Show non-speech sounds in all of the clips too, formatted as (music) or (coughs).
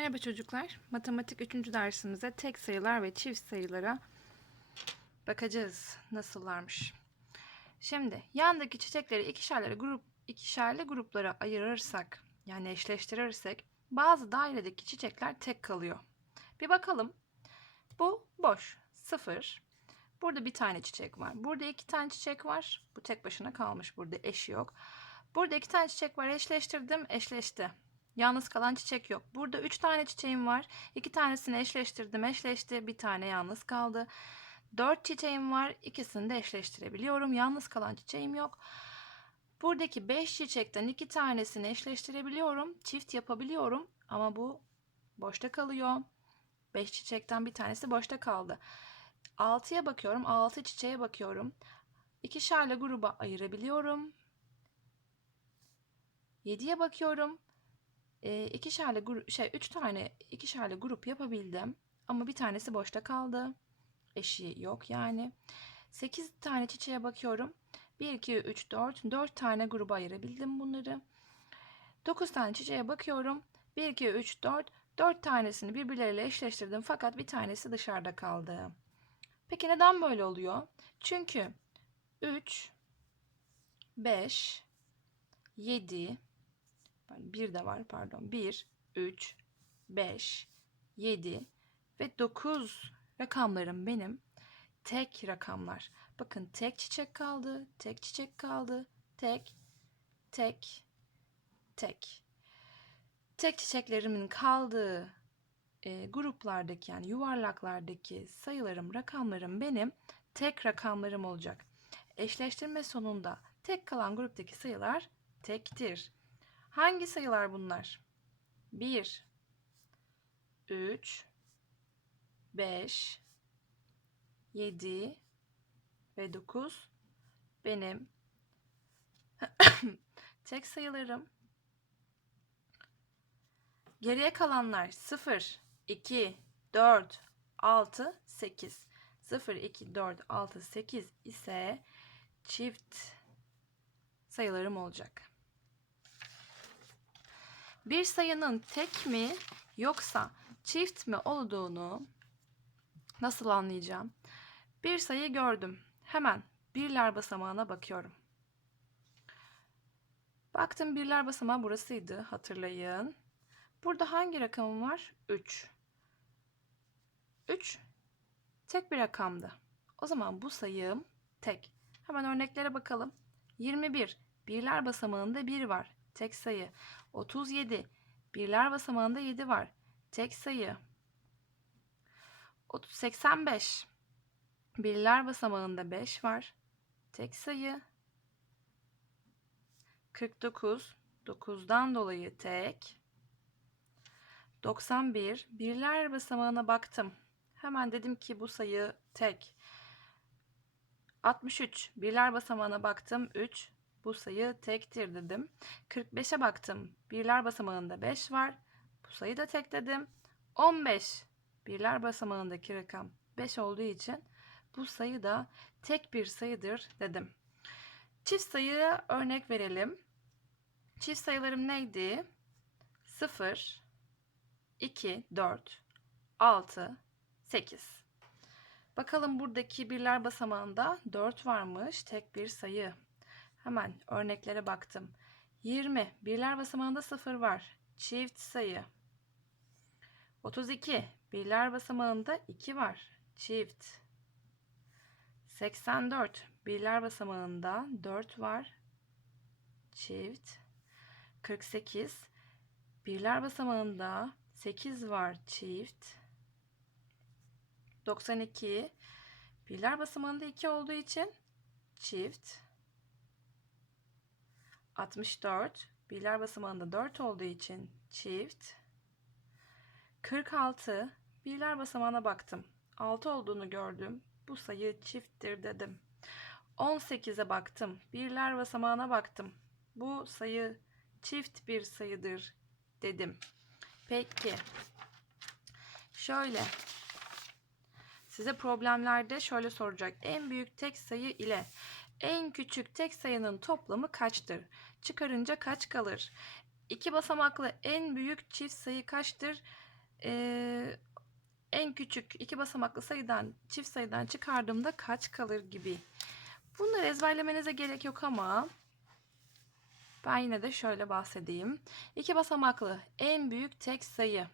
Merhaba çocuklar. Matematik 3. dersimize tek sayılar ve çift sayılara bakacağız. Nasıllarmış. Şimdi yandaki çiçekleri ikişerli grup ikişerli gruplara ayırırsak yani eşleştirirsek bazı dairedeki çiçekler tek kalıyor. Bir bakalım. Bu boş. Sıfır. Burada bir tane çiçek var. Burada iki tane çiçek var. Bu tek başına kalmış. Burada eşi yok. Burada iki tane çiçek var. Eşleştirdim. Eşleşti. Yalnız kalan çiçek yok. Burada 3 tane çiçeğim var. 2 tanesini eşleştirdim. Eşleşti. Bir tane yalnız kaldı. 4 çiçeğim var. İkisini de eşleştirebiliyorum. Yalnız kalan çiçeğim yok. Buradaki 5 çiçekten 2 tanesini eşleştirebiliyorum. Çift yapabiliyorum. Ama bu boşta kalıyor. 5 çiçekten bir tanesi boşta kaldı. 6'ya bakıyorum. 6 çiçeğe bakıyorum. İkişerli gruba ayırabiliyorum. 7'ye bakıyorum e, ikişerli grup şey üç tane ikişerli grup yapabildim ama bir tanesi boşta kaldı. Eşi yok yani. 8 tane çiçeğe bakıyorum. 1 2 3 4 4 tane gruba ayırabildim bunları. 9 tane çiçeğe bakıyorum. 1 2 3 4 4 tanesini birbirleriyle eşleştirdim fakat bir tanesi dışarıda kaldı. Peki neden böyle oluyor? Çünkü 3 5 7 bir de var pardon. 1, 3, 5, 7 ve 9 rakamlarım benim tek rakamlar. Bakın tek çiçek kaldı, tek çiçek kaldı, tek, tek, tek. Tek çiçeklerimin kaldığı e, gruplardaki yani yuvarlaklardaki sayılarım, rakamlarım benim tek rakamlarım olacak. Eşleştirme sonunda tek kalan gruptaki sayılar tektir. Hangi sayılar bunlar? 1 3 5 7 ve 9 benim (coughs) tek sayılarım. Geriye kalanlar 0 2 4 6 8 0 2 4 6 8 ise çift sayılarım olacak. Bir sayının tek mi yoksa çift mi olduğunu nasıl anlayacağım? Bir sayı gördüm. Hemen birler basamağına bakıyorum. Baktım birler basamağı burasıydı hatırlayın. Burada hangi rakamım var? 3. 3 tek bir rakamdı. O zaman bu sayım tek. Hemen örneklere bakalım. 21 birler basamağında 1 var. Tek sayı. 37. Birler basamağında 7 var. Tek sayı. 85. Birler basamağında 5 var. Tek sayı. 49. 9'dan dolayı tek. 91. Birler basamağına baktım. Hemen dedim ki bu sayı tek. 63. Birler basamağına baktım. 3. Bu sayı tektir dedim. 45'e baktım. Birler basamağında 5 var. Bu sayı da tek dedim. 15. Birler basamağındaki rakam 5 olduğu için bu sayı da tek bir sayıdır dedim. Çift sayıya örnek verelim. Çift sayılarım neydi? 0, 2, 4, 6, 8. Bakalım buradaki birler basamağında 4 varmış. Tek bir sayı. Hemen örneklere baktım. 20. Birler basamağında 0 var. Çift sayı. 32. Birler basamağında 2 var. Çift. 84. Birler basamağında 4 var. Çift. 48. Birler basamağında 8 var. Çift. 92. Birler basamağında 2 olduğu için çift. 64. Birler basamağında 4 olduğu için çift. 46. Birler basamağına baktım. 6 olduğunu gördüm. Bu sayı çifttir dedim. 18'e baktım. Birler basamağına baktım. Bu sayı çift bir sayıdır dedim. Peki. Şöyle. Size problemlerde şöyle soracak. En büyük tek sayı ile en küçük tek sayının toplamı kaçtır? Çıkarınca kaç kalır? İki basamaklı en büyük çift sayı kaçtır? Ee, en küçük iki basamaklı sayıdan çift sayıdan çıkardığımda kaç kalır gibi. Bunları ezberlemenize gerek yok ama ben yine de şöyle bahsedeyim. İki basamaklı en büyük tek sayı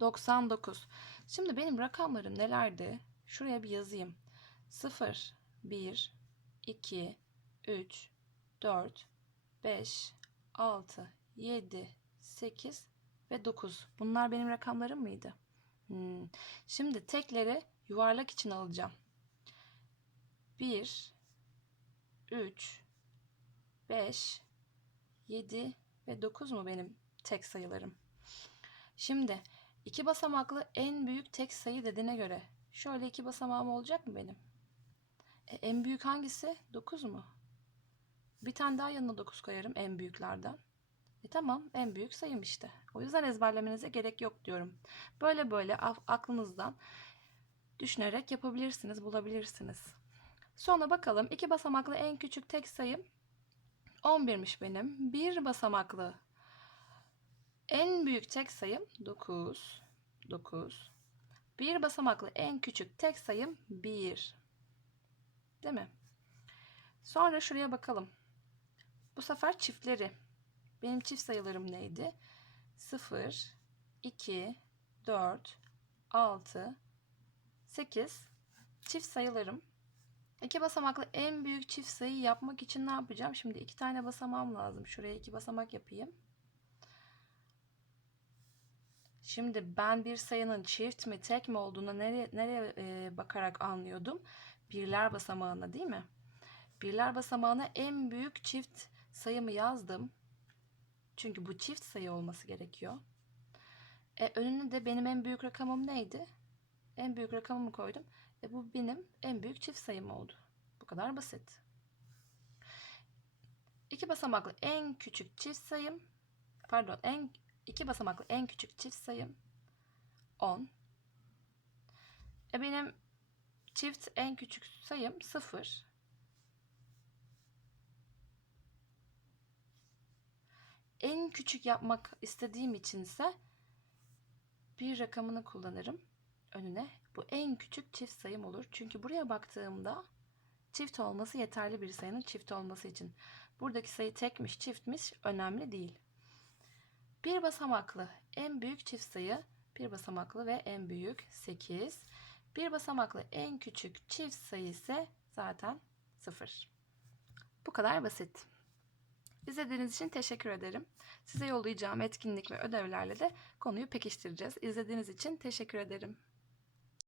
99. Şimdi benim rakamlarım nelerdi? Şuraya bir yazayım. 0, 1, 2, 3, 4, 5, 6, 7, 8 ve 9. Bunlar benim rakamlarım mıydı? Hmm. Şimdi tekleri yuvarlak için alacağım. 1, 3, 5, 7 ve 9 mu benim tek sayılarım? Şimdi iki basamaklı en büyük tek sayı dediğine göre şöyle iki basamağım olacak mı benim? E, en büyük hangisi? 9 mu? Bir tane daha yanına 9 koyarım en büyüklerden. E tamam en büyük sayım işte. O yüzden ezberlemenize gerek yok diyorum. Böyle böyle aklınızdan düşünerek yapabilirsiniz, bulabilirsiniz. Sonra bakalım iki basamaklı en küçük tek sayım 11'miş benim. Bir basamaklı en büyük tek sayım 9. 9. Bir basamaklı en küçük tek sayım 1. Değil mi? Sonra şuraya bakalım. Bu sefer çiftleri. Benim çift sayılarım neydi? 0, 2, 4, 6, 8 çift sayılarım. İki basamaklı en büyük çift sayı yapmak için ne yapacağım? Şimdi iki tane basamağım lazım. Şuraya iki basamak yapayım. Şimdi ben bir sayının çift mi tek mi olduğunu nereye, nereye e, bakarak anlıyordum? Birler basamağına değil mi? Birler basamağına en büyük çift sayımı yazdım. Çünkü bu çift sayı olması gerekiyor. E, önüne de benim en büyük rakamım neydi? En büyük rakamımı koydum. E, bu benim en büyük çift sayım oldu. Bu kadar basit. İki basamaklı en küçük çift sayım pardon en iki basamaklı en küçük çift sayım 10. E benim çift en küçük sayım 0. En küçük yapmak istediğim içinse bir rakamını kullanırım önüne. Bu en küçük çift sayım olur. Çünkü buraya baktığımda çift olması yeterli bir sayının çift olması için. Buradaki sayı tekmiş, çiftmiş önemli değil. Bir basamaklı en büyük çift sayı bir basamaklı ve en büyük 8. Bir basamaklı en küçük çift sayı ise zaten 0. Bu kadar basit. İzlediğiniz için teşekkür ederim. Size yollayacağım etkinlik ve ödevlerle de konuyu pekiştireceğiz. İzlediğiniz için teşekkür ederim.